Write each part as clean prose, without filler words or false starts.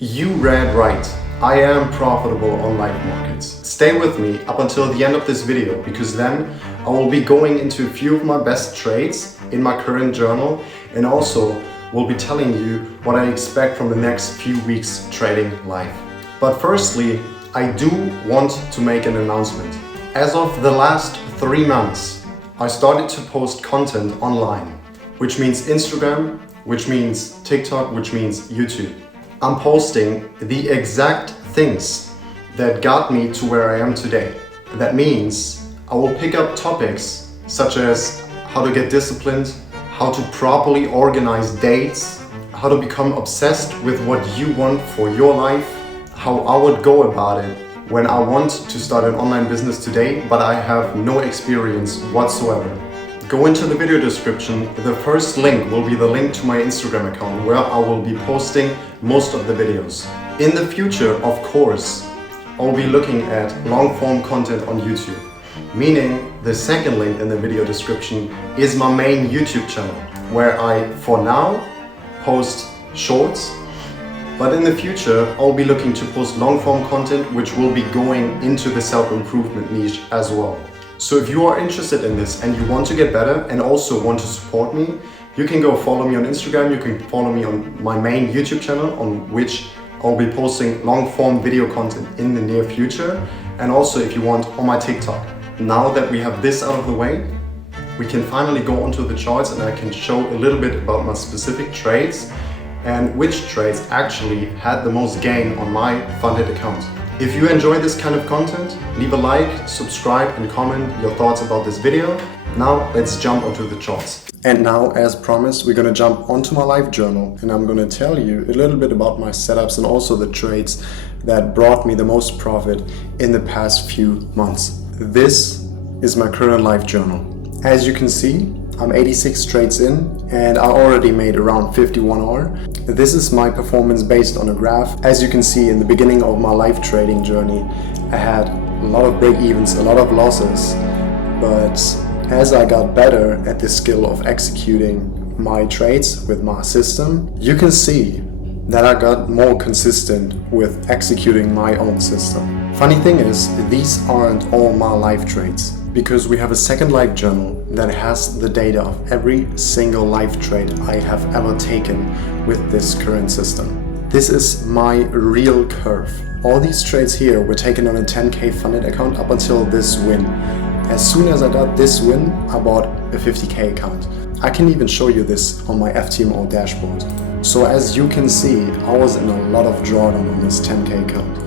You read right. I am profitable on live markets. Stay with me up until the end of this video because then I will be going into a few of my best trades in my current journal and also will be telling you what I expect from the next few weeks trading live. But firstly, I do want to make an announcement. As of the last 3 months, I started to post content online, which means Instagram, which means TikTok, which means YouTube. I'm posting the exact things that got me to where I am today. That means I will pick up topics such as how to get disciplined, how to properly organize dates, how to become obsessed with what you want for your life, how I would go about it when I want to start an online business today, but I have no experience whatsoever. Go into the video description. The first link will be the link to my Instagram account where I will be posting most of the videos. In the future, of course, I'll be looking at long form content on YouTube, meaning the second link in the video description is my main YouTube channel where I, for now, post shorts, but in the future, I'll be looking to post long form content which will be going into the self-improvement niche as well. So if you are interested in this and you want to get better and also want to support me, you can go follow me on Instagram, you can follow me on my main YouTube channel on which I'll be posting long form video content in the near future, and also if you want on my TikTok. Now that we have this out of the way, we can finally go onto the charts and I can show a little bit about my specific trades and which trades actually had the most gain on my funded account. If you enjoy this kind of content, leave a like, subscribe and comment your thoughts about this video. Now let's jump onto the charts. And now, as promised, we're gonna jump onto my live journal and I'm gonna tell you a little bit about my setups and also the trades that brought me the most profit in the past few months. This is my current live journal. As you can see, I'm 86 trades in and I already made around 51R. This is my performance based on a graph. As you can see, in the beginning of my live trading journey, I had a lot of break-evens, a lot of losses, but as I got better at the skill of executing my trades with my system, you can see that I got more consistent with executing my own system. Funny thing is, these aren't all my live trades, because we have a second live journal that has the data of every single live trade I have ever taken with this current system. This is my real curve. All these trades here were taken on a 10k funded account up until this win. As soon as I got this win, I bought a 50k account. I can even show you this on my FTMO dashboard. So as you can see, I was in a lot of drawdown on this 10k account.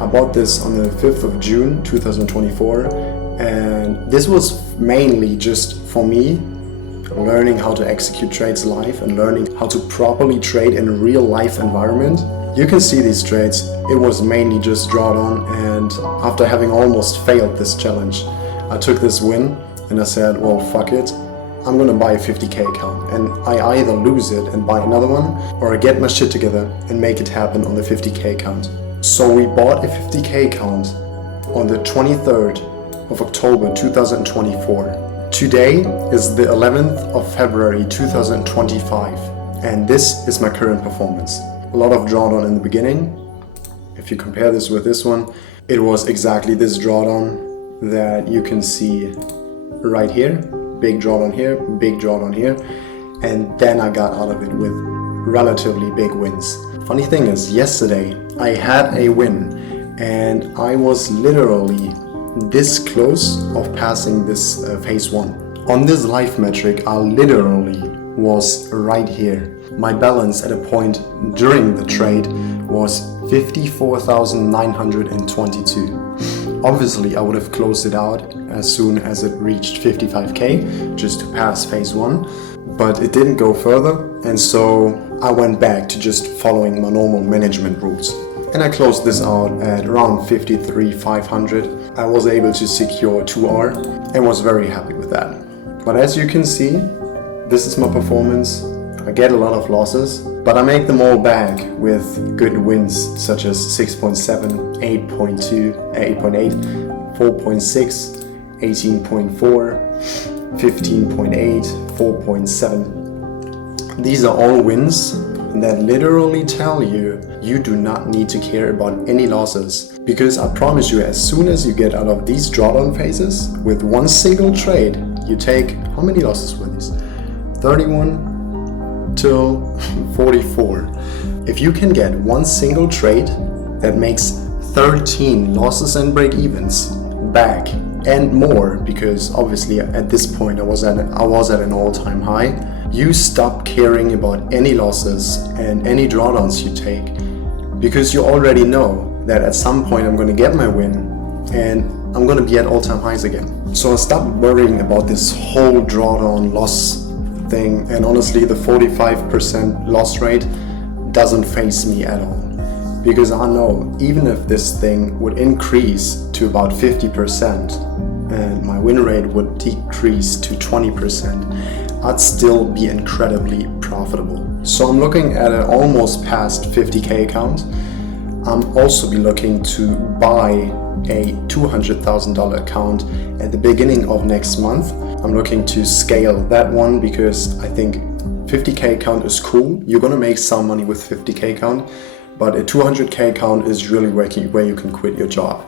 I bought this on the 5th of June 2024, and this was mainly just for me learning how to execute trades live and learning how to properly trade in a real life environment. You can see these trades, it was mainly just drawdown, and after having almost failed this challenge, I took this win and I said, well, fuck it. I'm gonna buy a 50k account and I either lose it and buy another one or I get my shit together and make it happen on the 50k account. So we bought a 50k account on the 23rd of October 2024. Today is the 11th of February 2025 and this is my current performance. A lot of drawdown in the beginning. If you compare this with this one, it was exactly this drawdown that you can see right here. Big drawdown here, big drawdown here, and then I got out of it with relatively big wins. Funny thing is, yesterday I had a win and I was literally this close of passing this phase 1. On this life metric, I literally was right here. My balance at a point during the trade was 54,922. Obviously, I would have closed it out as soon as it reached 55k just to pass phase 1, but it didn't go further, and so I went back to just following my normal management rules. And I closed this out at around 53,500. I was able to secure 2R and was very happy with that. But as you can see, this is my performance. I get a lot of losses, but I make them all back with good wins such as 6.7, 8.2, 8.8, 4.6, 18.4, 15.8, 4.7. These are all wins that literally tell you you do not need to care about any losses. Because I promise you, as soon as you get out of these drawdown phases, with one single trade, you take, how many losses were these? 31 till 44. If you can get one single trade that makes 13 losses and break-evens back and more, because obviously at this point I was at an all-time high, you stop caring about any losses and any drawdowns you take, because you already know that at some point I'm going to get my win and I'm going to be at all-time highs again. So I stopped worrying about this whole drawdown loss thing, and honestly the 45% loss rate doesn't faze me at all, because I know even if this thing would increase to about 50% and my win rate would decrease to 20%, I'd still be incredibly profitable. So I'm looking at an almost past 50k account. I'm also be looking to buy a $200,000 account at the beginning of next month. I'm looking to scale that one because I think 50k account is cool. You're gonna make some money with 50k account, but a 200k account is really where you can quit your job.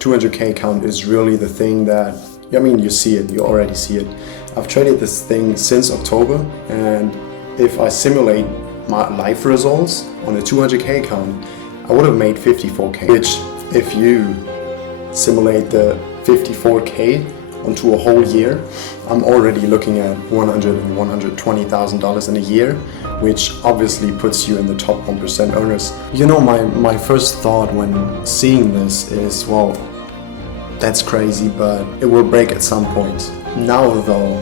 200k account is really the thing that, I mean, you see it, you already see it. I've traded this thing since October, and if I simulate my live results on a 200k account, I would have made 54k, which if you simulate the 54k onto a whole year, I'm already looking at $100,000 and $120,000 in a year, which obviously puts you in the top 1% earners. You know, my first thought when seeing this is, well, that's crazy, but it will break at some point. Now though,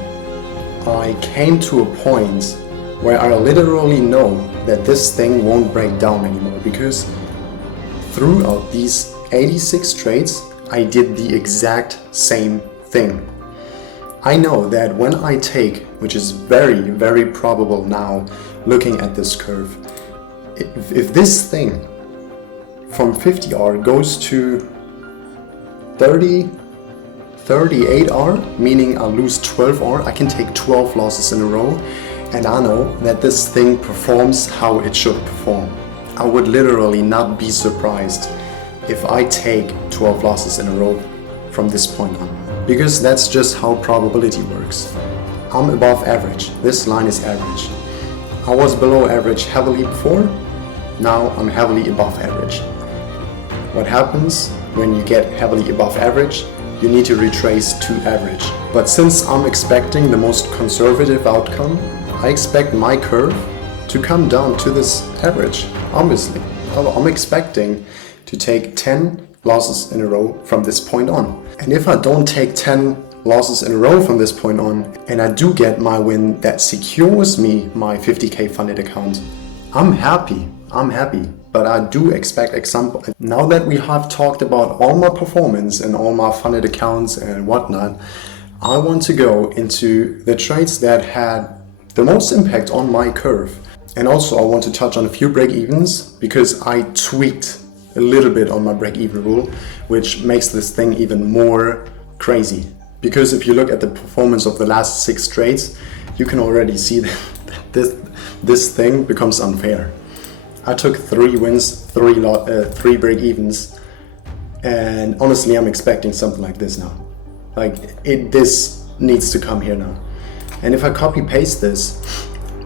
I came to a point where I literally know that this thing won't break down anymore, because throughout these 86 trades, I did the exact same thing. I know that when I take, which is very, very probable now, looking at this curve, if this thing from 50R goes to 38R, meaning I lose 12R, I can take 12 losses in a row, and I know that this thing performs how it should perform. I would literally not be surprised if I take 12 losses in a row from this point on, because that's just how probability works. I'm above average. This line is average. I was below average heavily before, now I'm heavily above average. What happens when you get heavily above average? You need to retrace to average. But since I'm expecting the most conservative outcome, I expect my curve to come down to this average, obviously. I'm expecting to take 10 losses in a row from this point on. And if I don't take 10 losses in a row from this point on, and I do get my win that secures me my 50k funded account, I'm happy. But I do expect example. Now that we have talked about all my performance and all my funded accounts and whatnot, I want to go into the trades that had the most impact on my curve. And also I want to touch on a few break-evens, because I tweaked a little bit on my break-even rule, which makes this thing even more crazy. Because if you look at the performance of the last 6 trades, you can already see that this thing becomes unfair. I took 3 wins, 3 break-evens, and honestly I'm expecting something like this now. Like this needs to come here now. And if I copy paste this,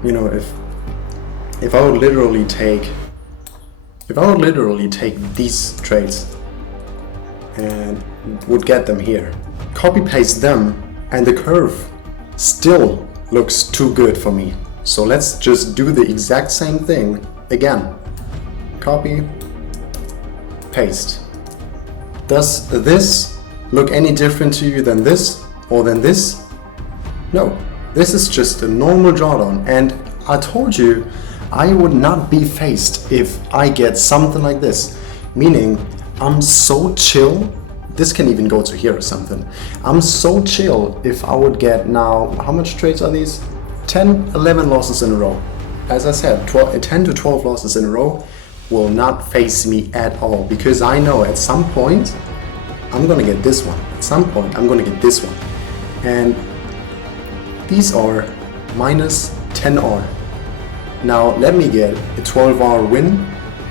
you know, if I would literally take these trades and would get them here, copy paste them, and the curve still looks too good for me. So let's just do the exact same thing again. Copy, paste. Does this look any different to you than this or than this? No, this is just a normal drawdown, and I told you I would not be fazed if I get something like this. Meaning, I'm so chill. This can even go to here or something. I'm so chill if I would get now, how much trades are these? 10, 11 losses in a row. As I said, 10 to 12 losses in a row will not faze me at all, because I know at some point I'm gonna get this one. At some point I'm gonna get this one. And these are minus 10R. Now let me get a 12-hour win.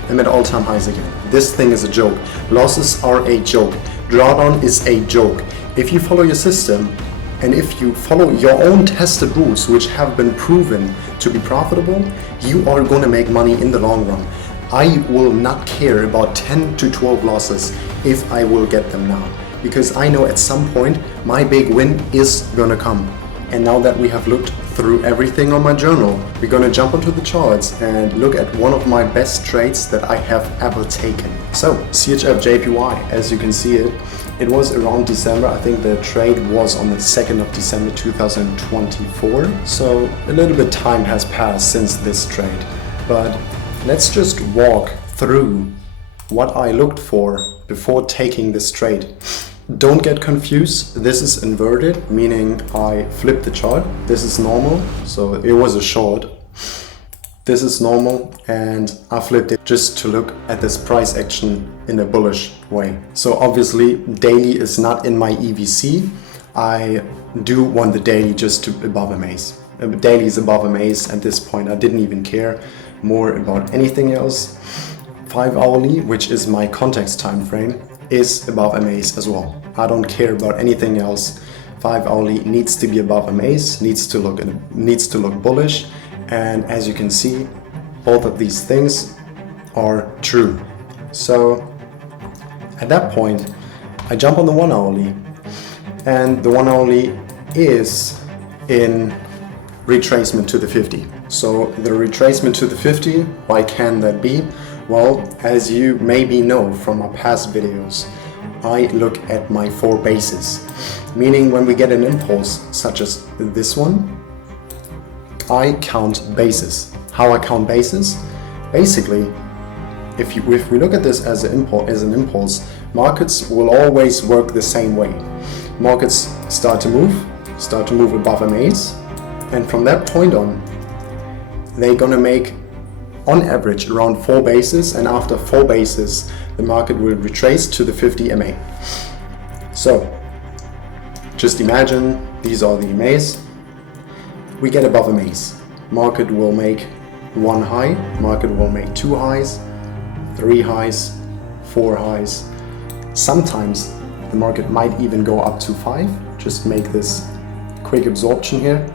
I'm at all-time highs again. This thing is a joke. Losses are a joke. Drawdown is a joke. If you follow your system and if you follow your own tested rules, which have been proven to be profitable, you are going to make money in the long run. I will not care about 10 to 12 losses if I will get them now, because I know at some point my big win is going to come. And now that we have looked through everything on my journal, we're going to jump onto the charts and look at one of my best trades that I have ever taken. So CHF JPY, as you can see it was around December. I think the trade was on the 2nd of December 2024. So a little bit time has passed since this trade, but let's just walk through what I looked for before taking this trade. Don't get confused, this is inverted, meaning I flipped the chart. This is normal, so it was a short. This is normal, and I flipped it just to look at this price action in a bullish way. So obviously daily is not in my EVC. I do want the daily just to above a maze. Daily is above a maze at this point. I didn't even care more about anything else. 5 hourly, which is my context time frame, is above a maze as well. I don't care about anything else. 5 hourly needs to be above a maze, needs to look bullish, and as you can see, both of these things are true. So at that point, I jump on the 1 hourly, and the 1 hourly is in retracement to the 50. So the retracement to the 50, why can that be? Well, as you maybe know from my past videos, I look at my 4 bases, meaning when we get an impulse such as this one, I count bases. How I count bases? Basically, if we look at this as an impulse, markets will always work the same way. Markets start to move above a maze, and from that point on, they're gonna make on average around 4 bases, and after 4 bases the market will retrace to the 50 MA. So just imagine these are the MAs. We get above a maze. Market will make 1 high, market will make 2 highs, 3 highs, 4 highs. Sometimes the market might even go up to 5. Just make this quick absorption here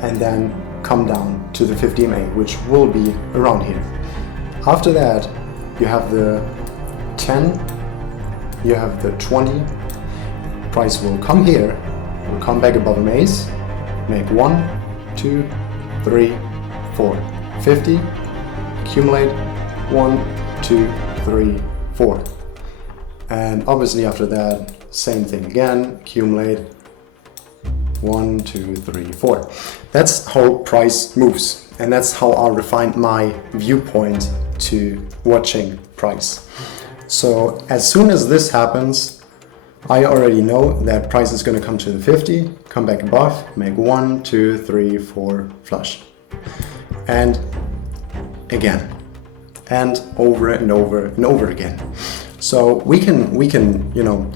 and then come down to the 50 MA, which will be around here. After that, you have the 10, you have the 20. Price will come here, will come back above a maze, make 1, 2, 3, 4, 50, accumulate 1, 2, 3, 4. And obviously after that, same thing again, accumulate 1, 2, 3, 4. That's how price moves, and that's how I refined my viewpoint to watching price. So as soon as this happens, I already know that price is going to come to the 50, come back above, make 1, 2, 3, 4, flush. And again, and over and over and over again. So we can, you know,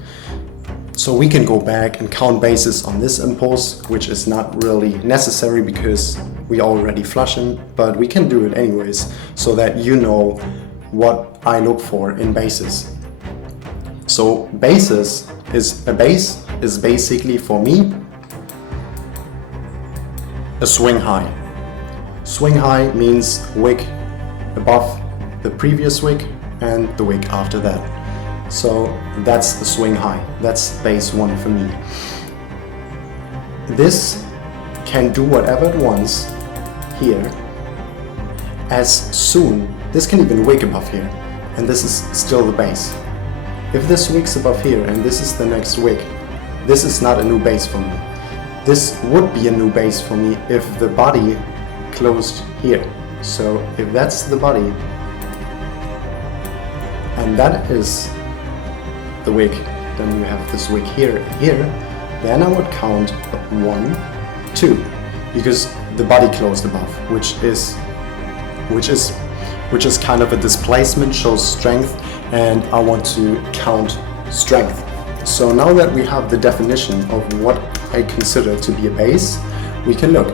so we can go back and count bases on this impulse, which is not really necessary because we already flushing, but we can do it anyways so that you know what I look for in bases. So a base is basically for me a swing high. Swing high means wick above the previous wick and the wick after that. So that's the swing high. That's base 1 for me. This can do whatever it wants here. As soon, this can even wick above here, and this is still the base. If this wicks above here and this is the next wick, this is not a new base for me. This would be a new base for me if the body closed here. So if that's the body and that is the wick, then we have this wick here and here, then I would count 1, 2, because the body closed above, which is kind of a displacement, shows strength, and I want to count strength. So now that we have the definition of what I consider to be a base, we can look.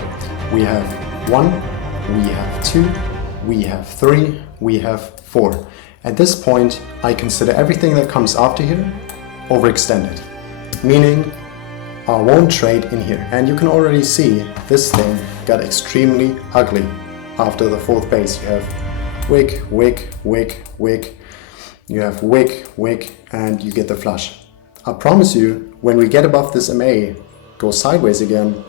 We have 1, we have 2, we have 3, we have 4. At this point, I consider everything that comes after here overextended, meaning I won't trade in here. And you can already see this thing got extremely ugly. After the 4th base, you have wick, wick, wick, wick. You have wick, wick, and you get the flush. I promise you, when we get above this MA, go sideways again,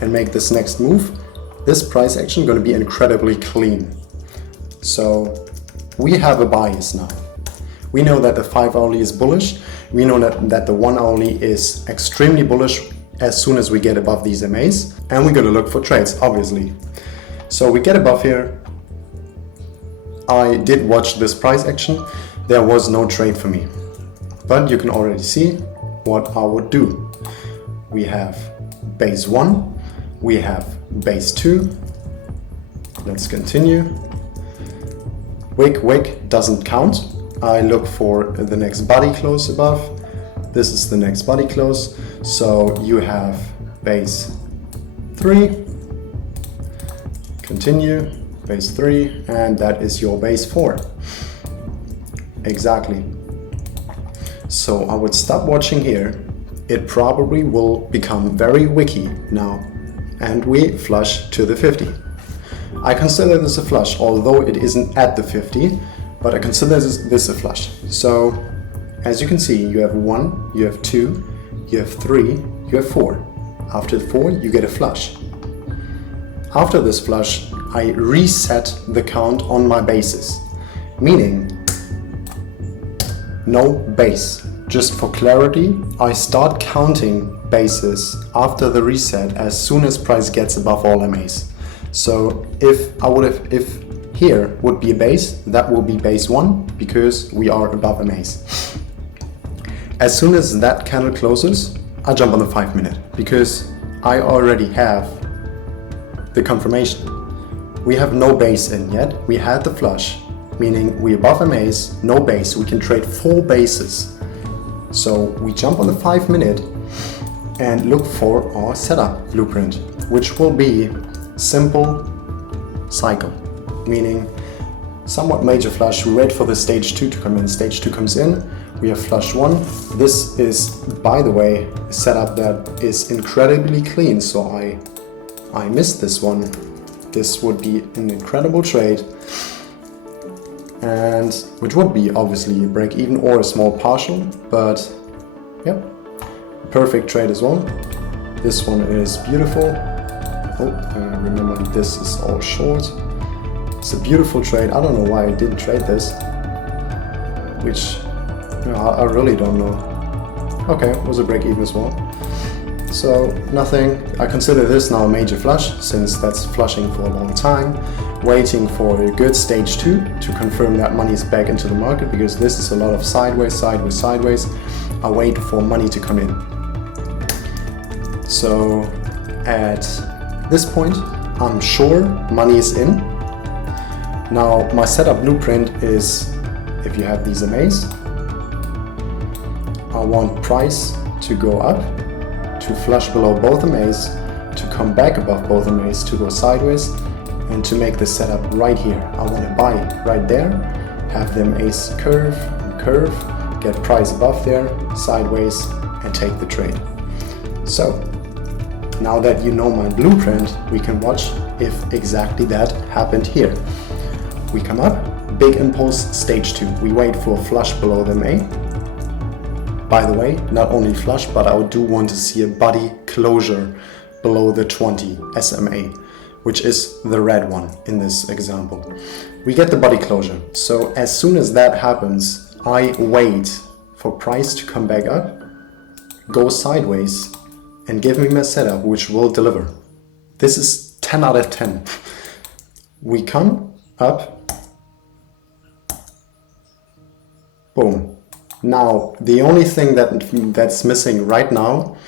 and make this next move, this price action going to be incredibly clean. So we have a bias now. We know that the 5 hourly is bullish. We know that the 1 hourly is extremely bullish as soon as we get above these MAs, and we're going to look for trades, obviously. So we get above here. I did watch this price action. There was no trade for me, but you can already see what I would do. We have base 1, we have base 2. Let's continue. Wick, wick doesn't count. I look for the next body close above. This is the next body close. So you have base 3, continue, base 3, and that is your base 4. Exactly. So I would stop watching here. It probably will become very wicky now, and we flush to the 50. I consider this a flush, although it isn't at the 50, but I consider this a flush. So as you can see, you have 1, you have 2, you have 3, you have 4. After the 4, you get a flush. After this flush, I reset the count on my bases, meaning no base. Just for clarity, I start counting bases after the reset as soon as price gets above all MAs. So if here would be a base, that will be base 1 because we are above MAs. As soon as that candle closes, I jump on the 5 minute because I already have the confirmation. We have no base in yet. We had the flush, meaning we above MAs, no base. We can trade 4 bases. So we jump on the 5 minute and look for our setup blueprint, which will be simple cycle, meaning somewhat major flush. We wait for the stage 2 to come in. Stage 2 comes in. We have flush 1. This is, by the way, a setup that is incredibly clean. So I missed this one. This would be an incredible trade, and which would be obviously a break even or a small partial, but yeah, perfect trade as well. This one is beautiful. Remember, this is all short. It's a beautiful trade. I don't know why I didn't trade this, which I really don't know. Okay, it was a break even as well. So nothing. I consider this now a major flush, since that's flushing for a long time, waiting for a good stage 2 to confirm that money is back into the market, because this is a lot of sideways, sideways, sideways. I wait for money to come in. So at this point, I'm sure money is in. Now my setup blueprint is, if you have these MAs, I want price to go up, to flush below both MAs, to come back above both MAs, to go sideways, and to make the setup right here. I want to buy right there, have the MAs curve and curve, get price above there, sideways, and take the trade. So now that you know my blueprint, we can watch if exactly that happened here. We come up, big impulse, stage 2. We wait for a flush below the MA. By the way, not only flush, but I do want to see a body closure below the 20 SMA, which is the red one in this example. We get the body closure. So as soon as that happens, I wait for price to come back up, go sideways, and give me my setup, which will deliver. This is 10 out of 10. We come up, boom. Now, the only thing that's missing right now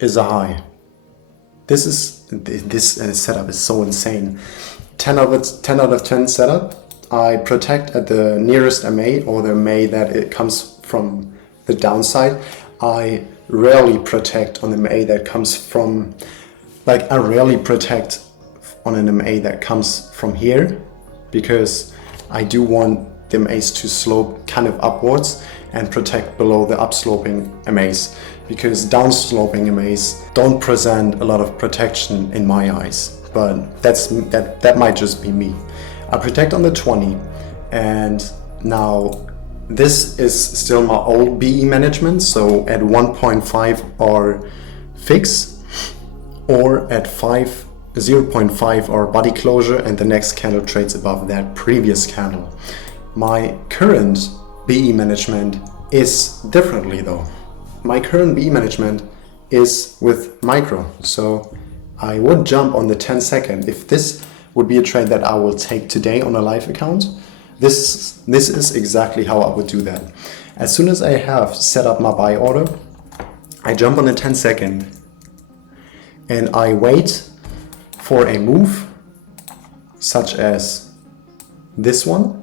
is a high. This setup is so insane. 10 out of 10 setup. I protect at the nearest MA, or the MA that it comes from the downside. I rarely protect on the MA that comes from, like, I rarely protect on an MA that comes from here, because I do want the MAs to slope kind of upwards and protect below the upsloping MAs, because downsloping MAs don't present a lot of protection in my eyes, but that might just be me. I protect on the 20, and now this is still my old BE management, so at 1.5 or fix, or at 0.5 or body closure, and the next candle trades above that previous candle. My current BE management is differently though. My current BE management is with micro, so I would jump on the 10 second. If this would be a trade that I will take today on a live account, this is exactly how I would do that. As soon as I have set up my buy order, I jump on the 10 second and I wait for a move such as this one,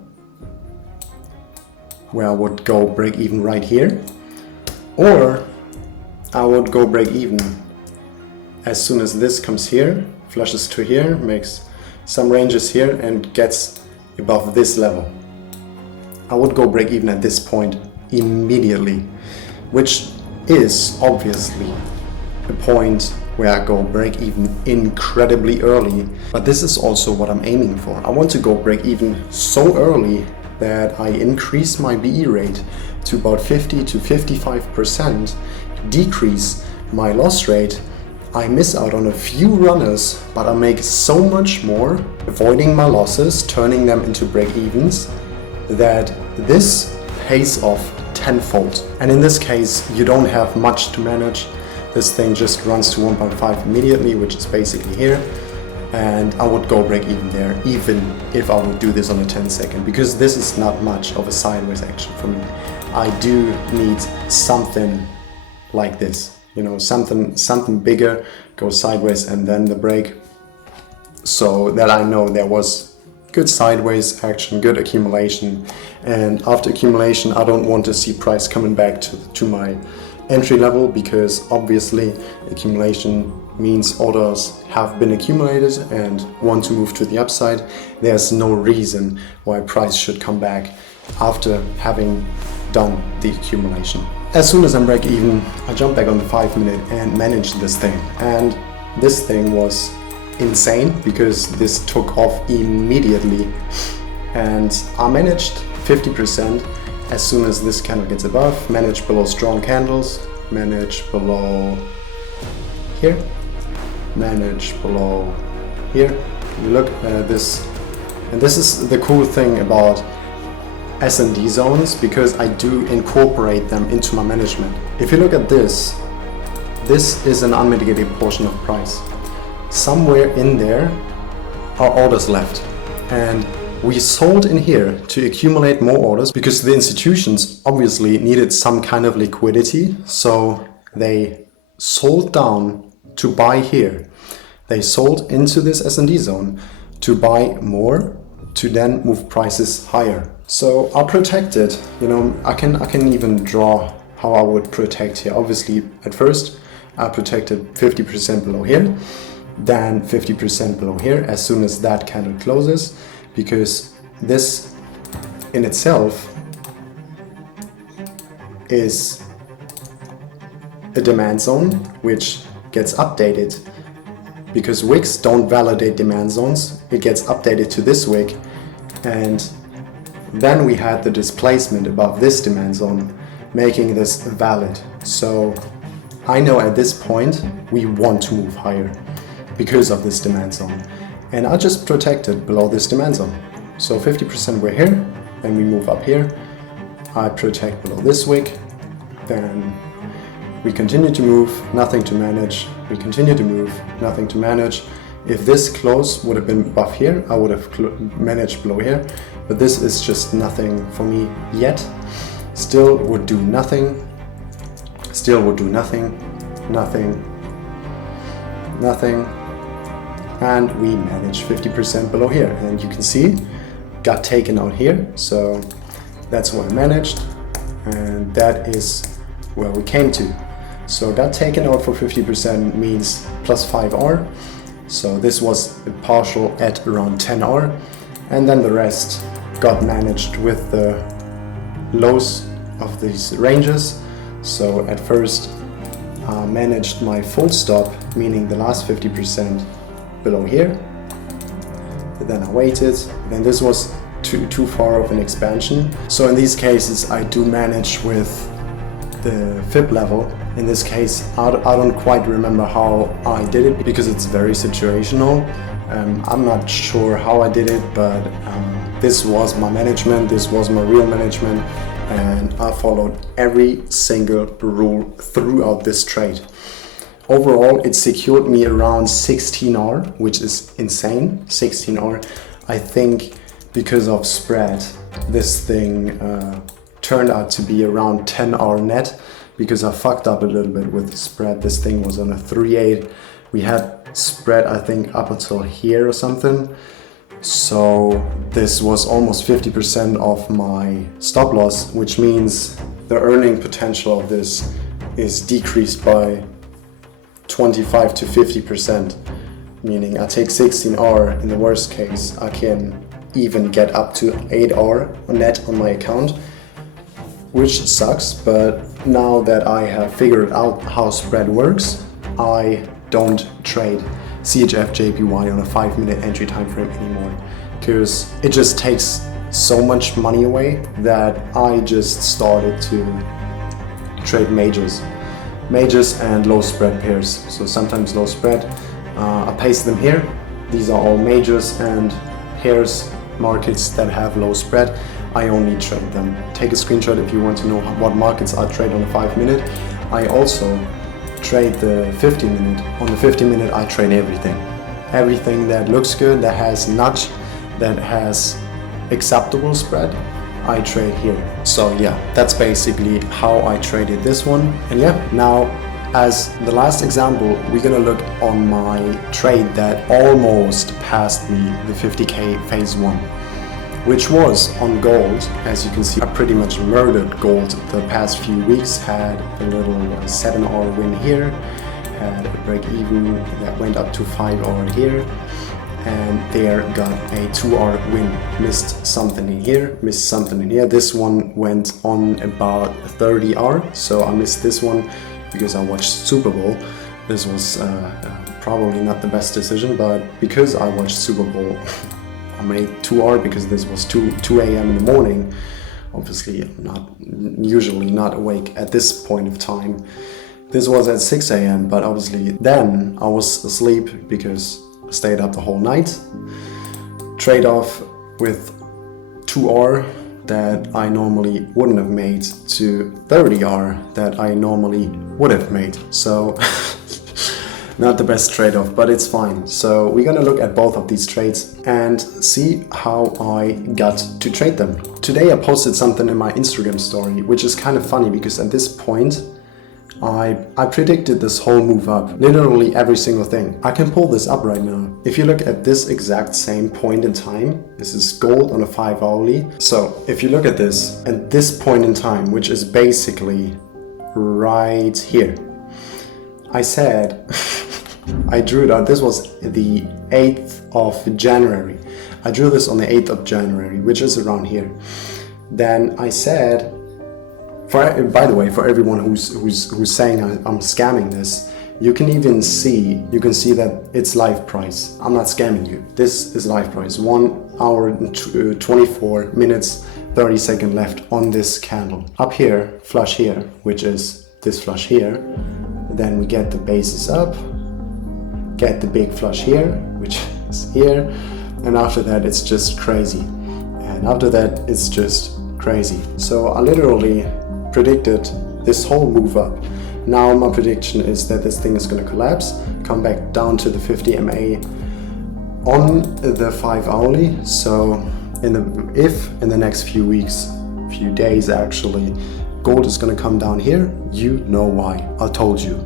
where I would go break even right here, or I would go break even as soon as this comes here, flushes to here, makes some ranges here and gets above this level. I would go break even at this point immediately, which is obviously a point where I go break even incredibly early, but this is also what I'm aiming for. I want to go break even so early that I increase my BE rate to about 50 to 55%, decrease my loss rate. I miss out on a few runners, but I make so much more avoiding my losses, turning them into break-evens, that this pays off tenfold. And in this case, you don't have much to manage. This thing just runs to 1.5 immediately, which is basically here. And I would go break even there, even if I would do this on a 10 second, because this is not much of a sideways action for me. I do need something like this, you know, something bigger, go sideways and then the break, so that I know there was good sideways action, good accumulation. And after accumulation, I don't want to see price coming back to my entry level, because obviously accumulation means orders have been accumulated and want to move to the upside. There's no reason why price should come back after having done the accumulation. As soon as I'm break even, I jump back on the 5 minute and manage this thing. And this thing was insane because this took off immediately. And I managed 50% as soon as this candle gets above, manage below strong candles, manage below here, manage below here. You look at this, and this is the cool thing about S&D zones, because I do incorporate them into my management. If you look at this is an unmitigated portion of price. Somewhere in there are orders left, and we sold in here to accumulate more orders because the institutions obviously needed some kind of liquidity, so they sold down to buy here. They sold into this S&D zone to buy more, to then move prices higher. So I protected, you know, I can even draw how I would protect here. Obviously, at first I protected 50% below here, then 50% below here as soon as that candle closes, because this in itself is a demand zone which gets updated, because wicks don't validate demand zones. It gets updated to this wick, and then we had the displacement above this demand zone, making this valid. So I know at this point we want to move higher because of this demand zone, and I just protected below this demand zone. So 50% we're here, and we move up here. I protect below this wick, then we continue to move, nothing to manage. We continue to move, nothing to manage. If this close would have been above here, I would have managed below here, but this is just nothing for me yet. Still would do nothing, still would do nothing, nothing, nothing, and we managed 50% below here. And you can see, got taken out here, so that's what I managed, and that is where we came to. So got taken out for 50% means plus 5R. So this was a partial at around 10 hour, and then the rest got managed with the lows of these ranges. So at first I managed my full stop, meaning the last 50% below here. Then I waited, then this was too far of an expansion. So in these cases I do manage with the fib level. In this case I don't quite remember how I did it because it's very situational. I'm not sure how I did it, but this was my management, this was my real management, and I followed every single rule throughout this trade. Overall, it secured me around 16 hour, which is insane. 16 hour. I think because of spread, this thing turned out to be around 10 hour net, because I fucked up a little bit with the spread. This thing was on a 3.8. We had spread, I think, up until here or something. So this was almost 50% of my stop loss, which means the earning potential of this is decreased by 25 to 50%, meaning I take 16 hour. In the worst case, I can even get up to 8 hour net on my account, which sucks. But now that I have figured out how spread works, I don't trade CHF JPY on a 5-minute entry time frame anymore, because it just takes so much money away that I just started to trade majors and low spread pairs. So sometimes low spread, I paste them here. These are all majors and pairs markets that have low spread. I only trade them. Take a screenshot if you want to know what markets I trade on the 5-minute. I also trade the 50-minute. On the 50-minute I trade everything that looks good, that has nudge, that has acceptable spread, I trade here. So yeah, that's basically how I traded this one. And yeah, now as the last example, we're gonna look on my trade that almost passed me the 50k phase 1, which was on gold. As you can see, I pretty much murdered gold the past few weeks. Had a little 7-hour win here, had a break even that went up to 5-hour here, and there got a 2-hour win. Missed something in here, missed something in here. This one went on about 30 hours, so I missed this one because I watched Super Bowl. This was probably not the best decision, but because I watched Super Bowl, I made 2 hours because this was 2 a.m. in the morning. Obviously, I'm usually not awake at this point of time. This was at 6 a.m., but obviously then I was asleep because I stayed up the whole night. Trade off with 2 hours that I normally wouldn't have made to 30 hours that I normally would have made. So not the best trade-off, but it's fine. So we're gonna look at both of these trades and see how I got to trade them. Today I posted something in my Instagram story, which is kind of funny because at this point I predicted this whole move up, literally every single thing. I can pull this up right now. If you look at this exact same point in time, this is gold on a 5-hourly. So if you look at this, at this point in time, which is basically right here, I said, I drew it out. This was the 8th of January. I drew this on the 8th of January, which is around here. Then I said, by the way, for everyone who's saying I'm scamming this, you can see that it's live price. I'm not scamming you. This is live price. 1 hour and 24 minutes, 30 seconds left on this candle. Up here, flush here, which is this flush here. Then we get the bases up, get the big flush here, which is here. And after that, it's just crazy. And after that, it's just crazy. So I literally predicted this whole move up. Now my prediction is that this thing is going to collapse, come back down to the 50 MA on the 5-hourly. So if in the next few weeks, few days actually, gold is going to come down here, you know why. I told you.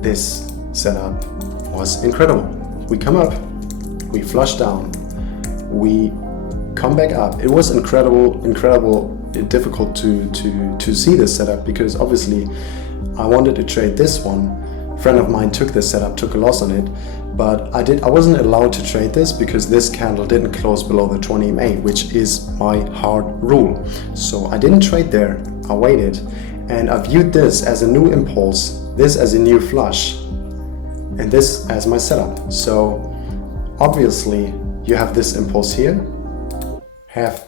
This setup was incredible. We come up, we flush down, we come back up. It was incredible, difficult to see this setup because obviously I wanted to trade this one friend of mine took this setup, took a loss on it, but I wasn't allowed to trade this because this candle didn't close below the 20 MA, which is my hard rule. So I didn't trade there, I waited, and I viewed this as a new impulse, this as a new flush, and this as my setup. So obviously you have this impulse here, have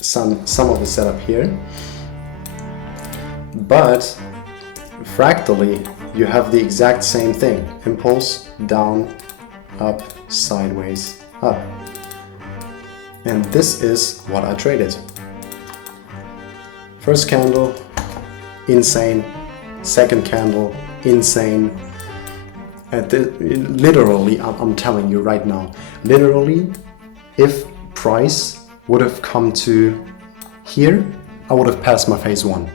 some of the setup here, but fractally you have the exact same thing, impulse, down, up, sideways, up. And this is what I traded. First candle, insane. Second candle, insane. Literally, I'm telling you right now, literally, if price would have come to here, I would have passed my phase one.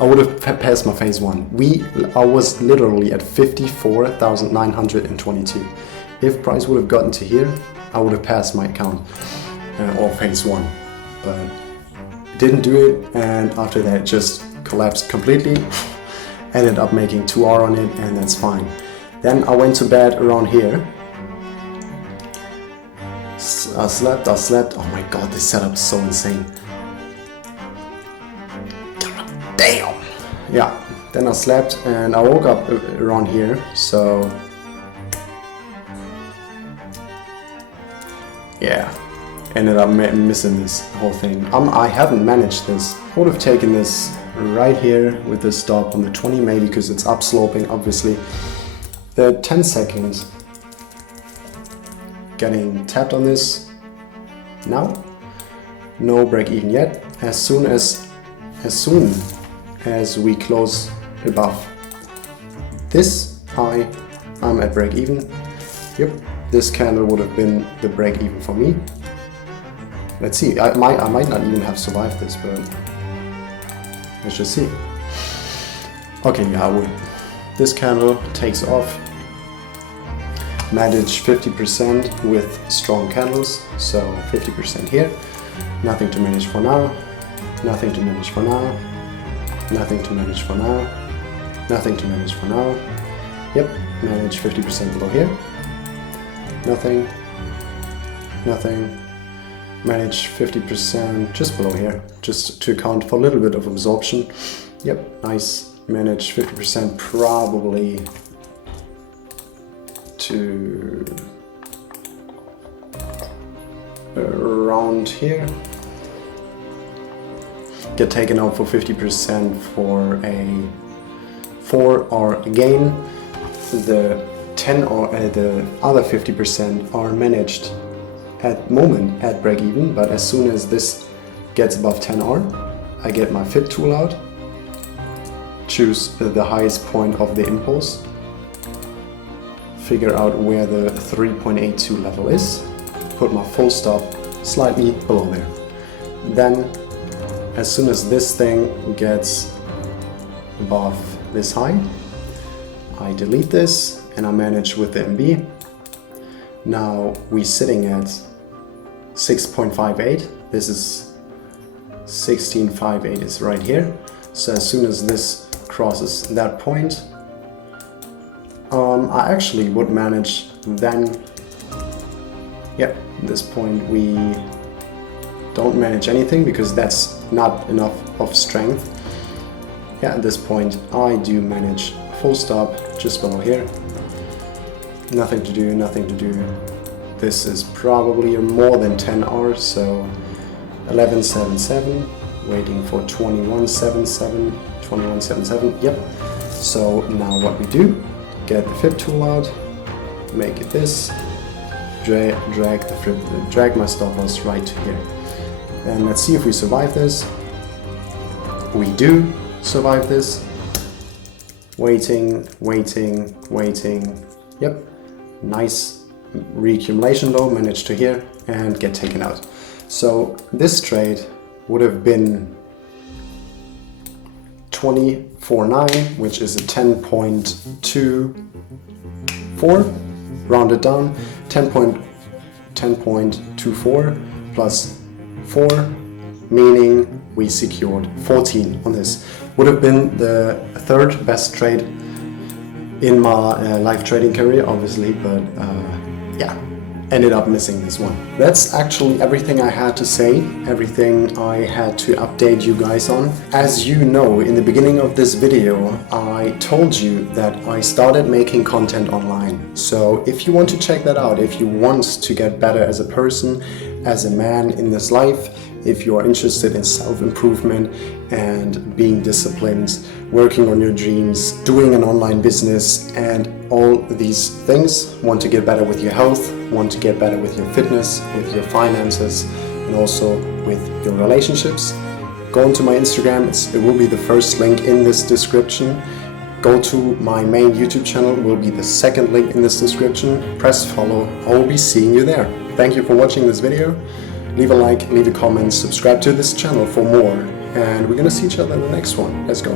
I would have passed my phase one. I was literally at 54,922. If price would have gotten to here, I would have passed my account or phase one, but it didn't do it, and after that it just collapsed completely. Ended up making 2R on it, and that's fine. Then I went to bed around here. I slept. Oh my god, this setup is so insane. Damn! Yeah, then I slept and I woke up around here, so yeah, ended up missing this whole thing. I haven't managed this. I would have taken this right here with the stop on the 20 MA because it's upsloping, obviously. The 10 seconds getting tapped on this now. No break even yet. As soon as we close above this high, I'm at break even. Yep, this candle would have been the break even for me. Let's see, I might not even have survived this, but let's just see. Okay, yeah, I would. This candle takes off. Manage 50% with strong candles, so 50% here. Nothing to manage for now. Nothing to manage for now. Nothing to manage for now. Nothing to manage for now. Yep, manage 50% below here. Nothing. Nothing. Manage 50% just below here, just to account for a little bit of absorption. Yep, nice. Manage 50% probably to around here. Get taken out for 50% for a 4R gain. The 10 or the other 50% are managed at moment at break even, but as soon as this gets above 10R, I get my fit tool out, choose the highest point of the impulse, figure out where the 3.82 level is, put my full stop slightly below there. Then as soon as this thing gets above this high, I delete this and I manage with the MB. Now we're sitting at 6.58. This is 16.58 is right here. So as soon as this crosses that point, I actually would manage then. Yep, at this point we don't manage anything because that's not enough of strength. Yeah, at this point I do manage full stop just below here. Nothing to do, nothing to do. This is probably more than 10 hours, so 11.77, waiting for 21.77, 21.77, yep. So now what we do, get the fit tool out, make it this, drag my stop loss right to here. And let's see if we survive this. We do survive this. Waiting, waiting, waiting, yep. Nice reaccumulation low, managed to here and get taken out. So this trade would have been 24.9, which is a 10.24, rounded down, 10.24 plus 4, meaning we secured 14 on this. Would have been the third best trade in my live trading career, obviously, but yeah, ended up missing this one. That's actually everything I had to say, everything I had to update you guys on. As you know, in the beginning of this video, I told you that I started making content online. So if you want to check that out, if you want to get better as a person, as a man in this life, if you are interested in self-improvement and being disciplined, working on your dreams, doing an online business, and all these things, want to get better with your health, want to get better with your fitness, with your finances, and also with your relationships, go onto my Instagram. It will be the first link in this description. Go to my main YouTube channel, will be the second link in this description. Press follow. I will be seeing you there. Thank you for watching this video. Leave a like, leave a comment, subscribe to this channel for more, and we're gonna see each other in the next one. Let's go.